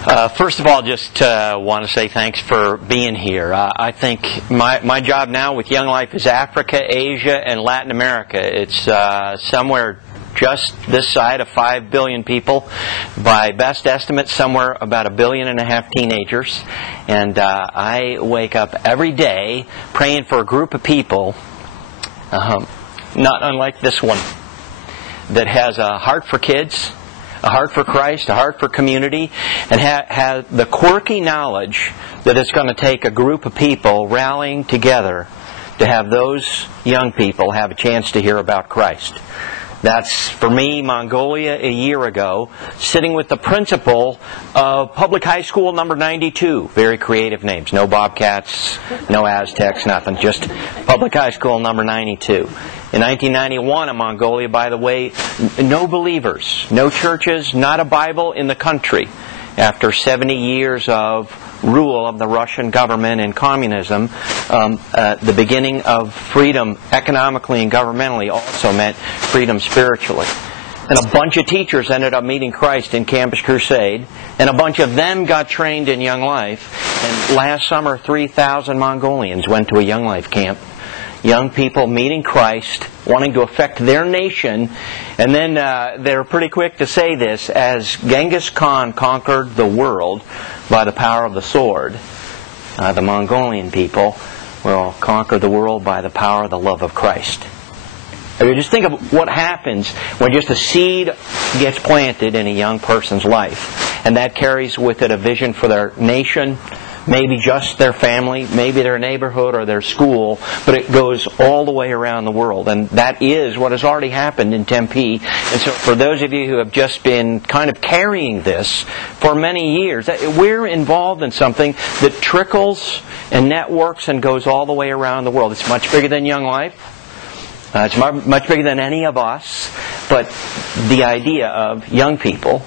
First of all, just want to say thanks for being here. I think my job now with Young Life is Africa, Asia, and Latin America. It's somewhere just this side of 5 billion people. By best estimates, somewhere about 1.5 billion teenagers. And I wake up every day praying for a group of people, not unlike this one, that has a heart for kids, a heart for Christ, a heart for community, and has the quirky knowledge that it's going to take a group of people rallying together to have those young people have a chance to hear about Christ. That's, for me, Mongolia a year ago, sitting with the principal of Public High School number 92. Very creative names. No Bobcats, no Aztecs, nothing. Just Public High School number 92. In 1991 in Mongolia, by the way, no believers, no churches, not a Bible in the country. After 70 years of rule of the Russian government and communism, the beginning of freedom economically and governmentally also meant freedom spiritually. And a bunch of teachers ended up meeting Christ in Campus Crusade, and a bunch of them got trained in Young Life. And last summer, 3,000 Mongolians went to a Young Life camp. Young people meeting Christ, wanting to affect their nation. And then they're pretty quick to say this: as Genghis Khan conquered the world by the power of the sword, the Mongolian people will conquer the world by the power of the love of Christ. I mean, just think of what happens when just a seed gets planted in a young person's life, and that carries with it a vision for their nation, maybe just their family, maybe their neighborhood or their school, but it goes all the way around the world. And that is what has already happened in Tempe. And so for those of you who have just been kind of carrying this for many years, we're involved in something that trickles and networks and goes all the way around the world. It's much bigger than Young Life. It's much bigger than any of us. But the idea of young people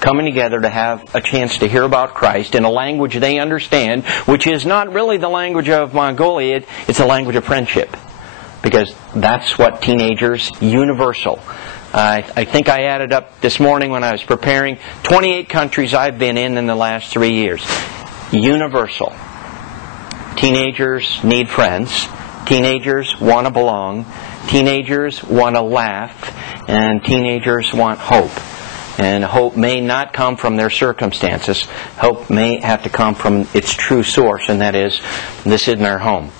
coming together to have a chance to hear about Christ in a language they understand, which is not really the language of Mongolia, it's a language of friendship. Because that's what teenagers, universal. I think I added up this morning when I was preparing, 28 countries I've been in the last 3 years. Universal. Teenagers need friends. Teenagers want to belong. Teenagers want to laugh. And teenagers want hope. And hope may not come from their circumstances. Hope may have to come from its true source, and that is, this isn't our home.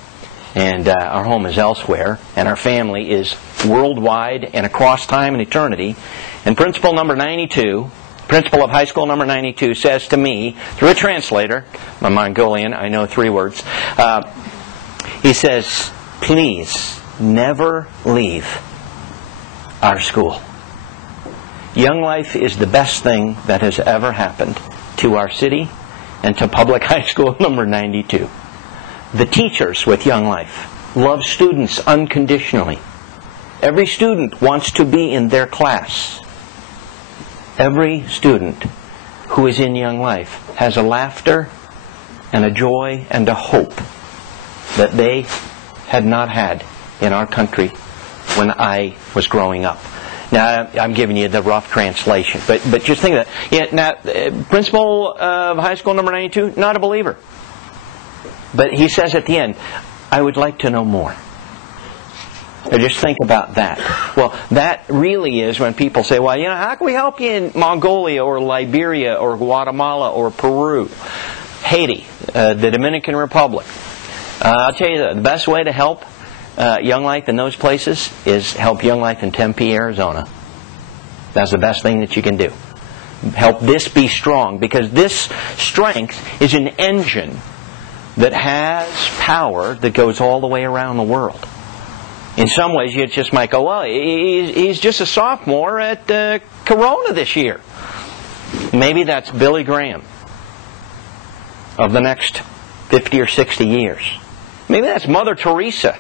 And our home is elsewhere, and our family is worldwide and across time and eternity. And principle number 92, principal of high school number 92, says to me, through a translator, I'm Mongolian, I know 3 words, he says, please never leave our school. Young Life is the best thing that has ever happened to our city and to Public High School number 92. The teachers with Young Life love students unconditionally. Every student wants to be in their class. Every student who is in Young Life has a laughter and a joy and a hope that they had not had in our country when I was growing up. Now, I'm giving you the rough translation, but just think of that. Yeah, now, principal of high school number 92, not a believer. But he says at the end, I would like to know more. Or just think about that. Well, that really is when people say, well, how can we help you in Mongolia or Liberia or Guatemala or Peru, Haiti, the Dominican Republic? I'll tell you the best way to help Young Life in those places is help Young Life in Tempe, Arizona. That's the best thing that you can do. Help this be strong, because this strength is an engine that has power that goes all the way around the world. In some ways, you just might go, well, he's just a sophomore at Corona this year. Maybe that's Billy Graham of the next 50 or 60 years. Maybe that's Mother Teresa,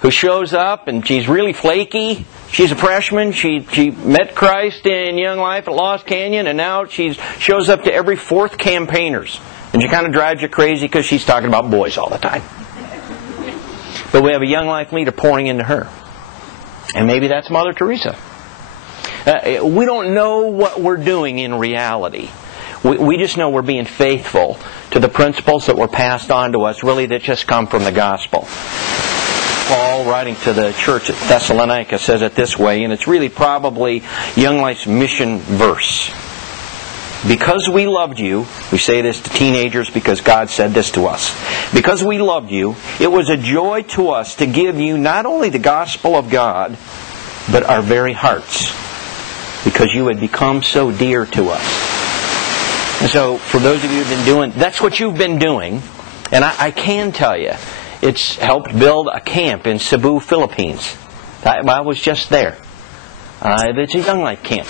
who shows up and she's really flaky. She's a freshman. She met Christ in Young Life at Lost Canyon, and now she shows up to every 4th campaigners. And she kind of drives you crazy because she's talking about boys all the time. But we have a Young Life leader pouring into her. And maybe that's Mother Teresa. We don't know what we're doing in reality. We just know we're being faithful to the principles that were passed on to us, really that just come from the gospel. Paul, writing to the church at Thessalonica, says it this way, and it's really probably Young Life's mission verse. Because we loved you, we say this to teenagers because God said this to us. Because we loved you, it was a joy to us to give you not only the gospel of God, but our very hearts. Because you had become so dear to us. And so, for those of you who have been doing, that's what you've been doing. And I can tell you, it's helped build a camp in Cebu, Philippines. I was just there. It's a Young Life camp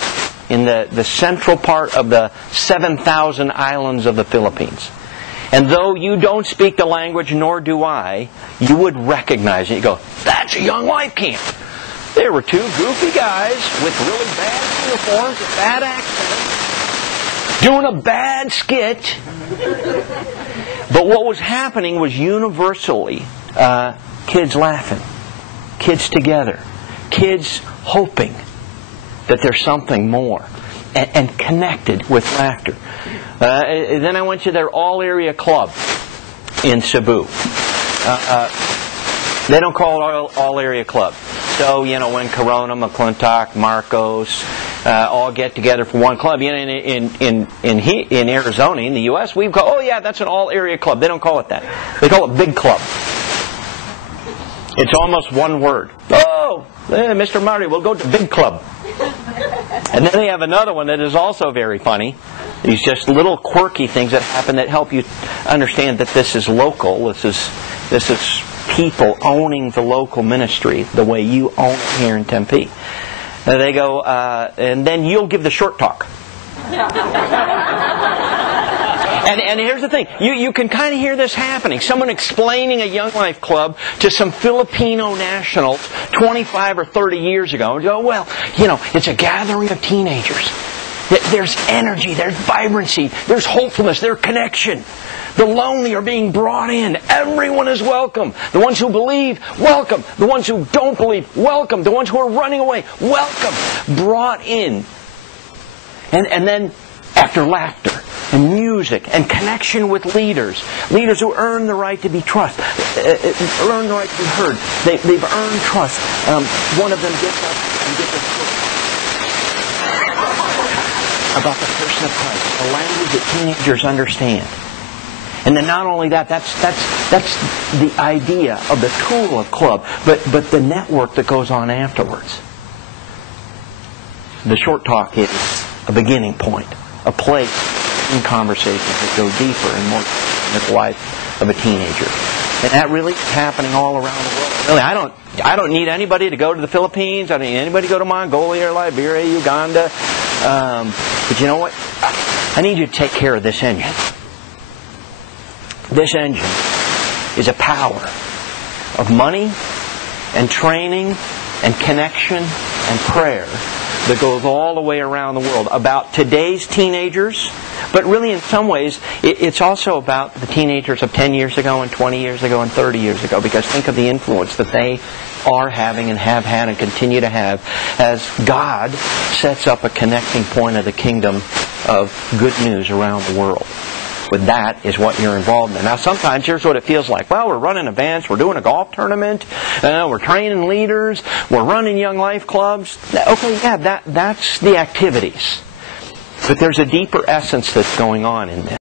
in the central part of the 7,000 islands of the Philippines. And though you don't speak the language, nor do I, you would recognize it. You go, that's a Young Life camp. There were two goofy guys with really bad uniforms, with bad accents, doing a bad skit. But what was happening was universally kids laughing, kids together, kids hoping that there's something more, and connected with laughter. Then I went to their all-area club in Cebu. They don't call it all-area club. So, when Corona, McClintock, Marcos all get together for one club. In Arizona, in the U.S., we call, that's an all-area club. They don't call it that. They call it Big Club. It's almost one word. Mr. Marty, we'll go to Big Club. And then they have another one that is also very funny. These just little quirky things that happen that help you understand that this is local. This is people owning the local ministry the way you own it here in Tempe. And they go, and then you'll give the short talk. And here's the thing. You can kind of hear this happening. Someone explaining a Young Life club to some Filipino nationals 25 or 30 years ago. And go, it's a gathering of teenagers. There's energy, there's vibrancy, there's hopefulness, there's connection. The lonely are being brought in. Everyone is welcome. The ones who believe, welcome. The ones who don't believe, welcome. The ones who are running away, welcome. Brought in. And then, after laughter and music and connection with leaders who earn the right to be trusted, earn the right to be heard. They've earned trust. One of them gets up and gives a quote about the person of Christ, a language that teenagers understand. And then not only that, that's the idea of the tool of club, but the network that goes on afterwards. The short talk is a beginning point, a place in conversations that go deeper and more in the life of a teenager. And that really is happening all around the world. Really, I don't need anybody to go to the Philippines. I don't need anybody to go to Mongolia or Liberia, Uganda. But you know what? I need you to take care of this engine. This engine is a power of money and training and connection and prayer that goes all the way around the world about today's teenagers. But really, in some ways, it's also about the teenagers of 10 years ago and 20 years ago and 30 years ago. Because think of the influence that they are having and have had and continue to have as God sets up a connecting point of the kingdom of good news around the world. With that is what you're involved in. Now, sometimes here's what it feels like. Well, we're running events, we're doing a golf tournament, we're training leaders, we're running Young Life clubs. Okay, yeah, that's the activities. But there's a deeper essence that's going on in this.